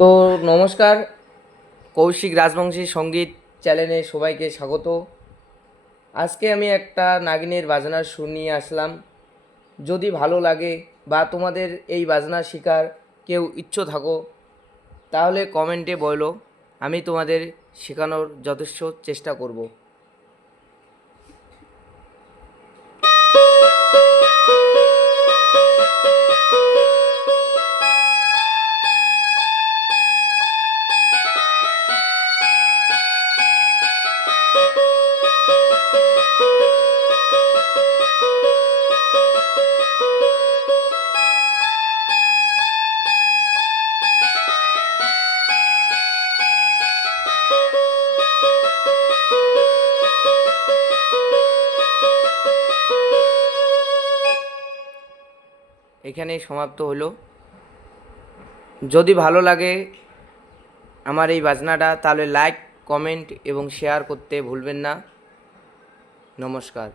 তো নমস্কার, কৌশিক রাজবংশী সঙ্গীত চ্যানেলে সবাইকে স্বাগত। আজকে আমি একটা নাগিনের বাজনার সুর নিয়ে আসলাম। যদি ভালো লাগে বা তোমাদের এই বাজনা শেখার কেউ ইচ্ছু থাকো তাহলে কমেন্টে বলো, আমি তোমাদের শেখানোর যথেষ্ট চেষ্টা করব। এখানেই সমাপ্ত হলো। যদি ভালো লাগে আমার এই বাজনাটা তাহলে লাইক, কমেন্ট এবং শেয়ার করতে ভুলবেন না। নমস্কার।